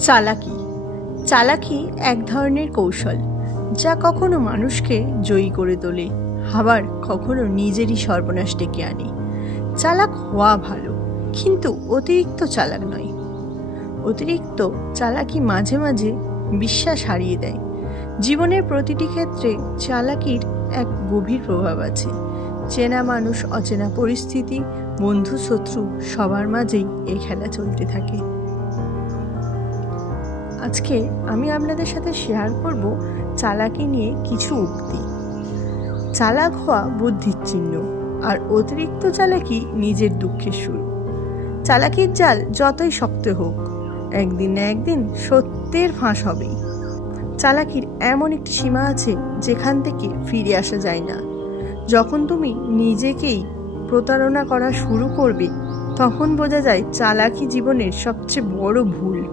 চালাকি। চালাকি এক ধরনের কৌশল যা কখনো মানুষকে জয়ী করে তোলে, আবার কখনো নিজেরই সর্বনাশ ডেকে আনে। চালাক হওয়া ভালো, কিন্তু অতিরিক্ত চালাক নয়। অতিরিক্ত চালাকি মাঝে মাঝে বিশ্বাস হারিয়ে দেয়। জীবনের প্রতিটি ক্ষেত্রে চালাকির এক গভীর প্রভাব আছে। চেনা মানুষ, অচেনা পরিস্থিতি বন্ধু শত্রু সবার মাঝেই এই খেলা চলতে থাকে। আজকে আমি আপনাদের সাথে শেয়ার করব চালাকি নিয়ে কিছু উক্তি। চালাক হওয়া বুদ্ধির চিহ্ন আর অতিরিক্ত চালাকি নিজের দুঃখের শুরু চালাকির জাল যতই শক্ত হোক, একদিন না একদিন সত্যের ফাঁস হবেই। চালাকির এমন একটি সীমা আছে যেখান থেকে ফিরে আসা যায় না। যখন তুমি নিজেকেই প্রতারণা করা শুরু করবে, তখন বোঝা যায় চালাকি জীবনের সবচেয়ে বড় ভুল।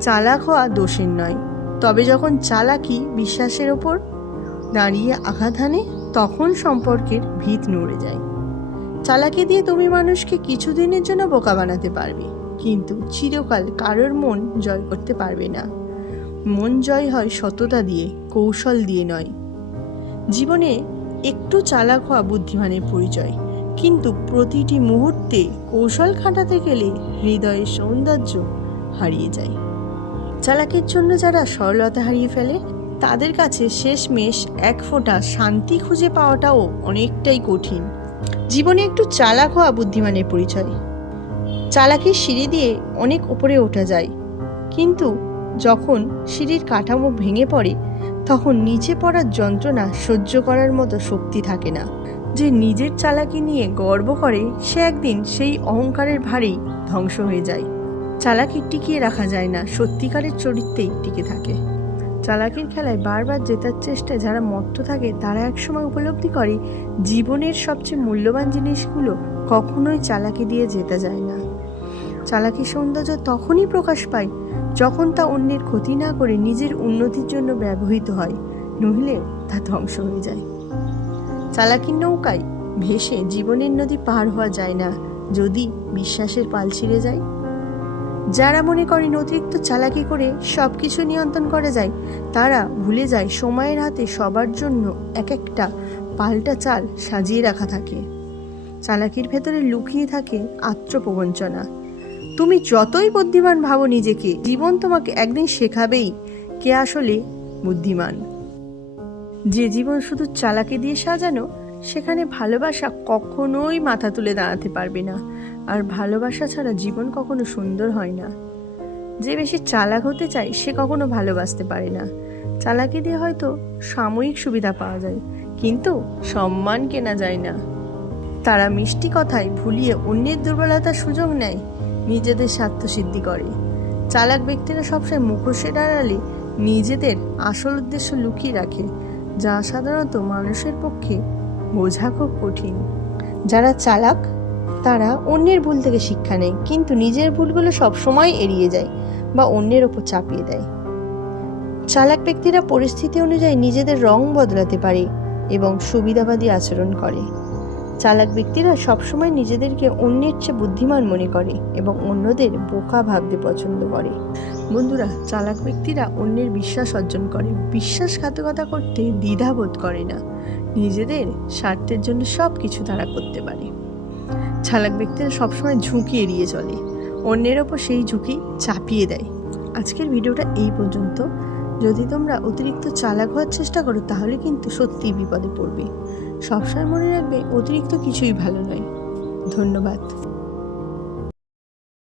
চালাক হওয়া দোষের নয়। তবে যখন চালাকি বিশ্বাসের ওপর দাঁড়িয়ে আঘাত হানে, তখন সম্পর্কের ভিত নড়ে যায়। চালাকি দিয়ে তুমি মানুষকে কিছুদিনের জন্য বোকা বানাতে পারবে, কিন্তু চিরকাল কারোর মন জয় করতে পারবে না। মন জয় হয় সততা দিয়ে, কৌশল দিয়ে নয়। জীবনে একটু চালাক হওয়া বুদ্ধিমানের পরিচয়, কিন্তু প্রতিটি মুহূর্তে কৌশল খাটাতে গেলে হৃদয়ের সৌন্দর্য হারিয়ে যায়। চালাকের জন্য যারা সরলতা হারিয়ে ফেলে, তাদের কাছে শেষমেশ এক ফোঁটা শান্তি খুঁজে পাওয়াটাও অনেকটাই কঠিন। জীবনে একটু চালাক হওয়া বুদ্ধিমানের পরিচয়। চালাকির সিঁড়ি দিয়ে অনেক উপরে ওঠা যায়। কিন্তু যখন সিঁড়ির কাঠামো ভেঙে পড়ে, তখন নিচে পড়ার যন্ত্রণা সহ্য করার মতো শক্তি থাকে না। যে নিজের চালাকি নিয়ে গর্ব করে, সে একদিন সেই অহংকারের ভারেই ধ্বংস হয়ে যায়। চালাকি টিকিয়ে রাখা যায় না, সত্যিকারের চরিত্রেই টিকে থাকে। চালাকির খেলায় বারবার জেতার চেষ্টায় যারা মত্ত থাকে, তারা একসময় উপলব্ধি করে, জীবনের সবচেয়ে মূল্যবান জিনিসগুলো কখনোই চালাকি দিয়ে জেতা যায় না। চালাকির সৌন্দর্য তখনই প্রকাশ পায়, যখন তা অন্যের ক্ষতি না করে নিজের উন্নতির জন্য ব্যবহৃত হয়, নইলে তা ধ্বংস হয়ে যায়। চালাকির নৌকায় ভেসে জীবনের নদী পার হওয়া যায় না, যদি বিশ্বাসের পাল ছিঁড়ে যায়। যারা মনে করেন অতিরিক্ত চালাকি করে সব কিছু নিয়ন্ত্রণ করা যায়, তারা ভুলে যায় সময়ের হাতে সবার জন্য এক একটা পাল্টা চাল সাজিয়ে রাখা থাকে। চালাকির ভেতরে লুকিয়ে থাকে আত্মপ্রবঞ্চনা। তুমি যতই বুদ্ধিমান ভাবো নিজেকে, জীবন তোমাকে একদিন শেখাবেই কে আসলে বুদ্ধিমান। যে জীবন শুধু চালাকি দিয়ে সাজানো, সেখানে ভালোবাসা কখনোই মাথা তুলে দাঁড়াতে পারবে না। আর ভালোবাসা ছাড়া জীবন কখনো সুন্দর হয় না। যে বেশি চালাক হতে চায়, সে কখনো ভালোবাসতে পারে না। চালাকি দিয়ে হয়তো সাময়িক সুবিধা পাওয়া যায়, কিন্তু সম্মান কেনা যায় না। তারা মিষ্টি কথায় ভুলিয়ে অন্যের দুর্বলতার সুযোগ নেয়, নিজেদের স্বার্থসিদ্ধি করে। চালাক ব্যক্তিরা সবসময় মুখোশের আড়ালে নিজেদের আসল উদ্দেশ্য লুকিয়ে রাখে, যা সাধারণত মানুষের পক্ষে বোঝা খুব কঠিন। যারা চালাক তারা অন্যের ভুল থেকে শিক্ষা নেয়, কিন্তু নিজের ভুলগুলো সবসময় এড়িয়ে যায় বা অন্যের ওপর চাপিয়ে দেয়। চালাক ব্যক্তিরা পরিস্থিতি অনুযায়ী নিজেদের রং বদলাতে পারে এবং সুবিধাবাদী আচরণ করে। চালাক ব্যক্তিরা সবসময় নিজেদেরকে অন্যের চেয়ে বুদ্ধিমান মনে করে এবং অন্যদের বোকা ভাবতে পছন্দ করে। বন্ধুরা, চালাক ব্যক্তিরা অন্যের বিশ্বাস অর্জন করে। বিশ্বাসঘাতকতা করতে দ্বিধাবোধ করে না। নিজেদের স্বার্থের জন্য সব কিছু তারা করতে পারে। চালাক ব্যক্তিরা সবসময় ঝুঁকি এড়িয়ে চলে। অন্যের ওপর সেই ঝুঁকি চাপিয়ে দেয়। আজকের ভিডিওটা এই পর্যন্ত। যদি তোমরা অতিরিক্ত চালাক হওয়ার চেষ্টা করো, তাহলে কিন্তু সত্যিই বিপদে পড়বে। সবসময় মনে রাখবে, অতিরিক্ত কিছুই ভালো নয়। ধন্যবাদ।